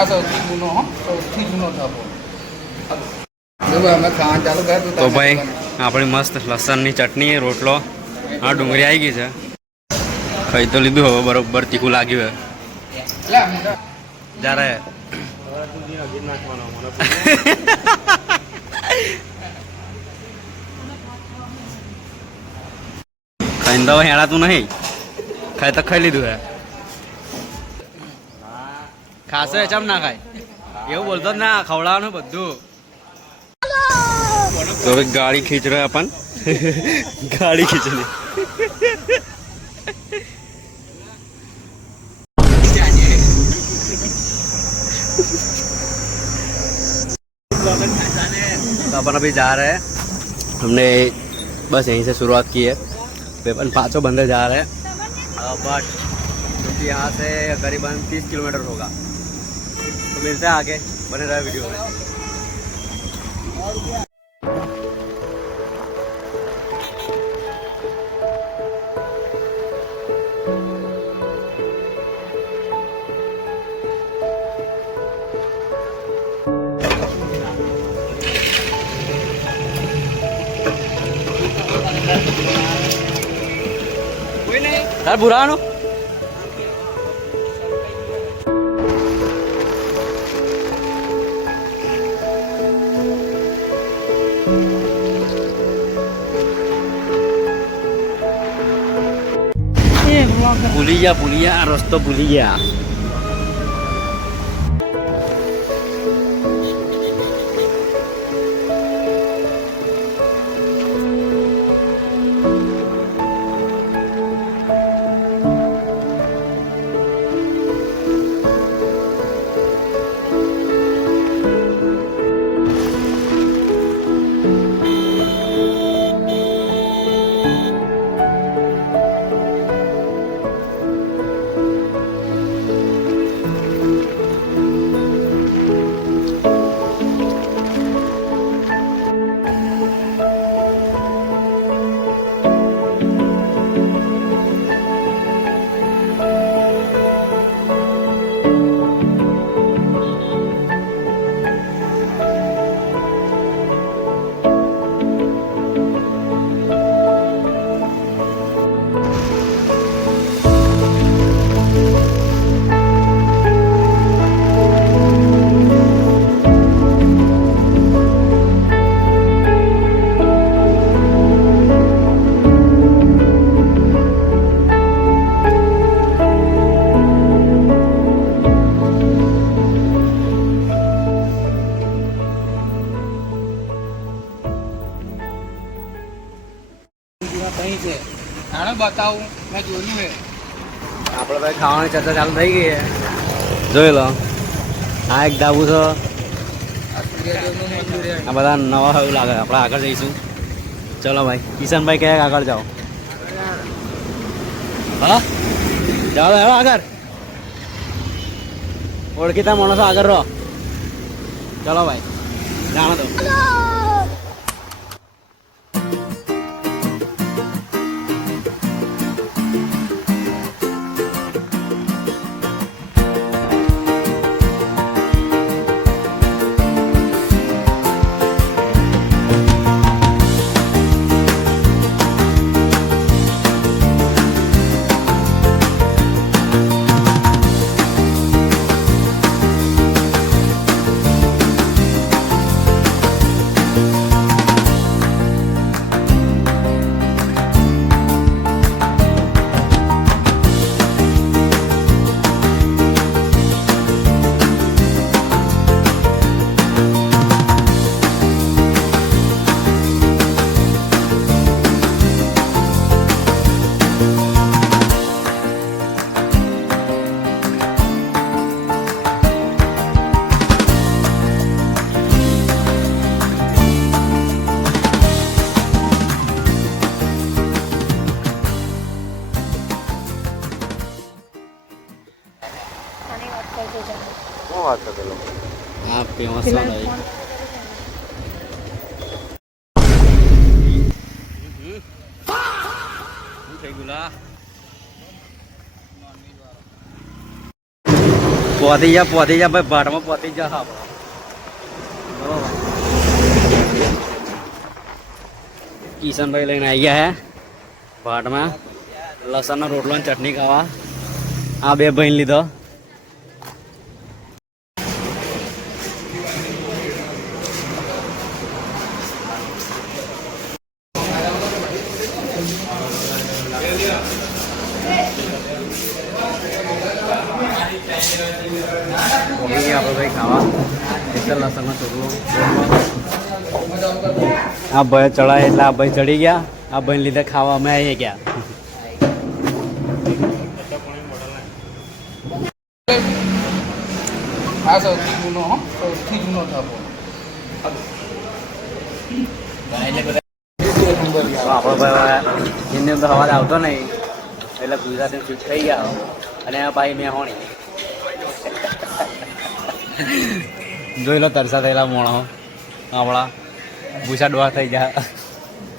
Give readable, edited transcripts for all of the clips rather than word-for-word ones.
આ સૌથી જૂનો હો, સૌથી જૂનો ધાબો. જો અમે ખાવાનું ચાલુ કર્યું તો ભાઈ આપણી મસ્ત લસણની ચટણી રોટલો હા ડુંગળી આવી ગઈ છે ખાઈ તો લીધું હવે બરોબર તીખું લાગ્યું હે જ્યારે ખાઈને તો હેડાતું નહીં ખાઈ તો ખાઈ લીધું હે ખાશે ચમ ના ખાય એવું બોલતો જ ના ખવડાવવાનું બધું तो गाड़ी खींच रहे हैं अपन गाड़ी खींचने तो अपन अभी जा रहे हैं हमने बस यहीं से शुरुआत की है अपन 5 बंदे जा रहे हैं बट क्योंकि यहाँ से करीबन 30 किलोमीटर होगा तो मिलते हैं आगे बने रहे वीडियो में यार बुरा नो पुलिया रस्तो पुलिया बताऊं मैं जोયું है આપણે ભાઈ ખાવાની ચર્ચા ચાલુ થઈ ગઈ છે જોઈ લો આ એક ધાબુ છે આ બધા નવા એવું લાગે આપણે આગળ જઈશું ચલો ભાઈ કિશનભાઈ ક્યાંક આગળ જાઓ હા જાઓ હેડો આગળ ઓળખીતા માણસો આગળ રહો ચલો ભાઈ જાણો તો શું વાત છે પેલો હા ફેમસ છે ભાઈ થઈ ગુલા પહોંચી જા ભાઈ ભાટમાં પહોંચી જા હા કિશનભાઈ લઈને આવી ગયા હે ભાટમાં લસણનો રોટલો અને ચટણી ખાવા આ બે ભાઈ લીધો આપણે ભાઈ ખાવા એટલે લસણનો ચોટલો આ ભાઈ ચડાય એટલે આ ભાઈ ચડી ગયા આ ભાઈ લીધે ખાવા અમે આવી ગયા આ સૌથી જૂનો ધાબો આપણો ભાઈ એની અંદર અવાજ આવતો નહીં એટલે ગુજરાતી ફિટ થઈ ગયા અને આ ભાઈ મેં હોણી જોઈ લો તરસા થયેલા મોણો આપણા ભૂસા ડોહા થઈ ગયા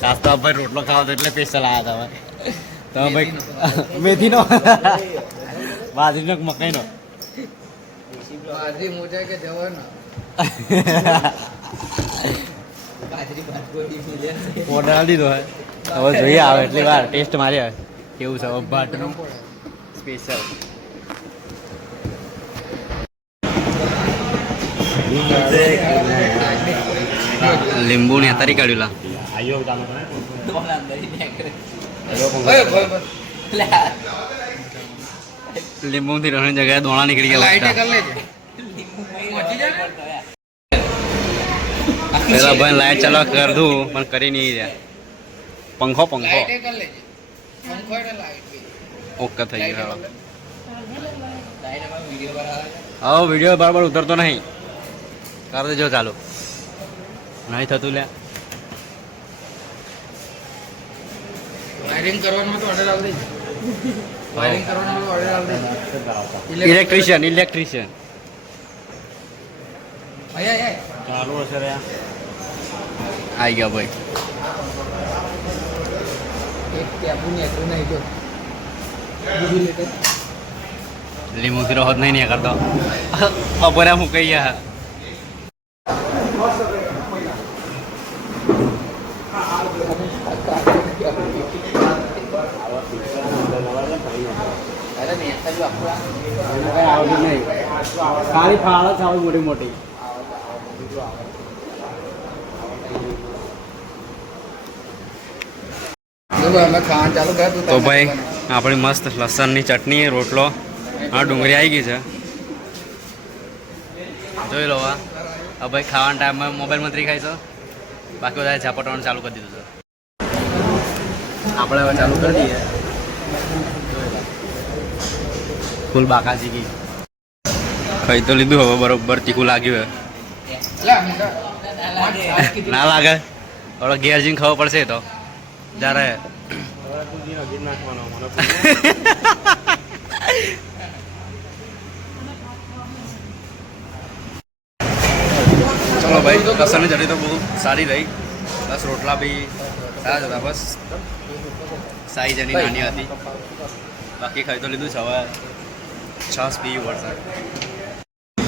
ખાસ તો ભાઈ રોટલો ખાવો તો એટલે સ્પેશિયલ આવ્યા હતા તમે ભાઈ મેથીનો બાજરીનો મકાઈનો બાજરી મોજા કે જવાનો ઓર્ડર આપી દીધો હવે જોઈએ આવે એટલી વાર ટેસ્ટ મારી આવે કેવું છે ભાટનું સ્પેશિયલ લીંબુ ને તારી કાઢ્યું લીંબુ થી રહેવાની જગ્યાએ દોણા નીકળી ગયા પેલા ભાઈ લાઈટ ચાલવા કર દઉં પણ કરી નહીં રહ્યા પંખો ઓકે થઈ ગયો હવે વિડીયો બરાબર ઉતરતો નહીં કર દેજો ચાલુ નહીં થતું લે વાયરિંગ કરવાનો તો ઓર્ડર આવ દે વાયરિંગ કરવાનો તો ઓર્ડર આવ દે ઇલેક્ટ્રિશિયન આય ચાલુ હશે રે આવી ગયા ભાઈ એક ટેપુ ને એટલું નહીં જો લીંબુ થી રોહત નહીં કરતો બપોરે હું કહી ગયા ખાલી ફાળ જ આવે મોટી મોટી અમે ખાવાનું ચાલુ કર્યું તો ભાઈ આપણી મસ્ત લસણની ચટણી રોટલો હા ડુંગળી આવી ગઈ છે જોઈ લો આ ભાઈ ખાવાના ટાઈમમાં મોબાઈલ મંત્રી ખાઈ છો બાકી બધા ઝાપટવાનું ચાલુ કરી દીધું છે આપણે હવે ચાલુ કરી દઈએ ફૂલ બાકાજી ગઈ ખાઈ તો લીધું હવે બરોબર તીખું લાગ્યું ના લાગે હવે ઘેર જઈને ખબર પડશે તો જ્યારે ચલો ભાઈ લસણની ચટણી તો બહુ સારી રહી બસ રોટલા બી સારા જ હતા બસ સાઈઝ એની નાની હતી બાકી ખાઈ તો લીધું છે હવે છાસ પીવું પડશે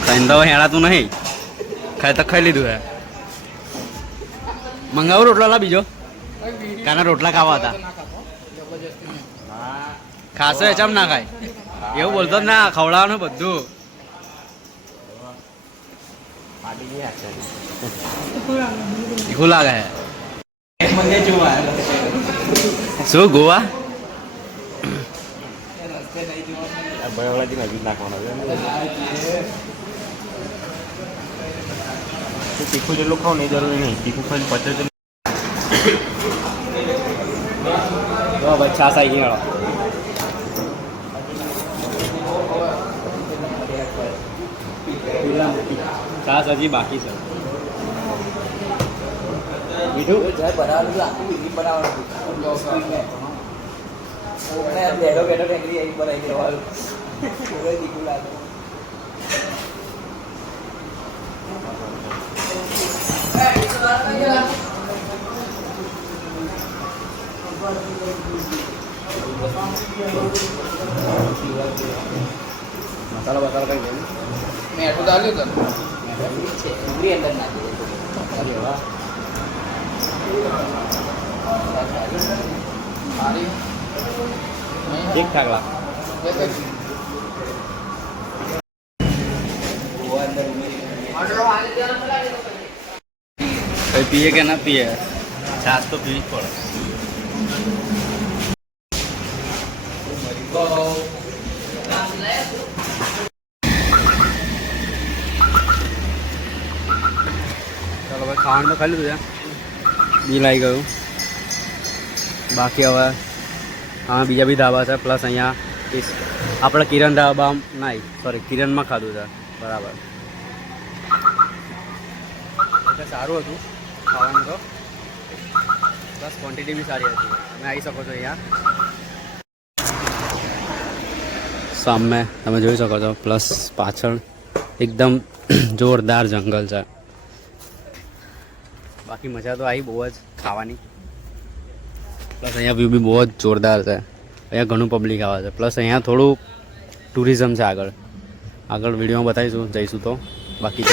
ખાઈને તો હેણાતું નહીં ખાઈ તો ખાઈ લીધું હે મંગાવું રોટલા લા બીજો કાના રોટલા ખાવા હતા ખાસો એચમ ના ખાય એવું બોલતો જ ના ખવડાવવાનું બધું તીખું લાગે શું ગોવા તીખું જેટલું ખાવ નહીં જરૂરી નહીં તીખું ખાઈને પચે ભાઈ છાસ આવી ગયો છાસ હજી બાકી છે મીઠું મસાલો બસાલો કઈ ગયું મેં એટલું ચાલ્યું તને છે ડુંગળી અંદર નાખી દે વાહ સારી ઠીક ઠાક લાગ કઈ પીએ કે ના પીએ છાશ તો પીવી જ પડે ચાલો ભાઈ ખાવાનું તો ખાઈ લીધું છે બિલ આવી ગયું બાકી હવે હા બીજા બી ધાબા છે પ્લસ અહીંયા આપણે કિરણ ધાબા નહીં સોરી કિરણમાં ખાધું છે બરાબર એટલે સારું હતું ખાવાનું તો પ્લસ ક્વોન્ટિટી બી સારી હતી તમે આવી શકો છો અહીંયા સામે તમે જોઈ શકો છો પ્લસ પાછળ એકદમ જોરદાર જંગલ છે બાકી મજા તો આવી બહુ જ ખાવાની પ્લસ અહીંયા વ્યૂ બી બહુ જ જોરદાર છે અહીંયા ઘણું પબ્લિક આવે છે પ્લસ અહીંયા થોડું ટુરિઝમ છે આગળ વિડીયોમાં બતાવીશું જઈશું તો બાકી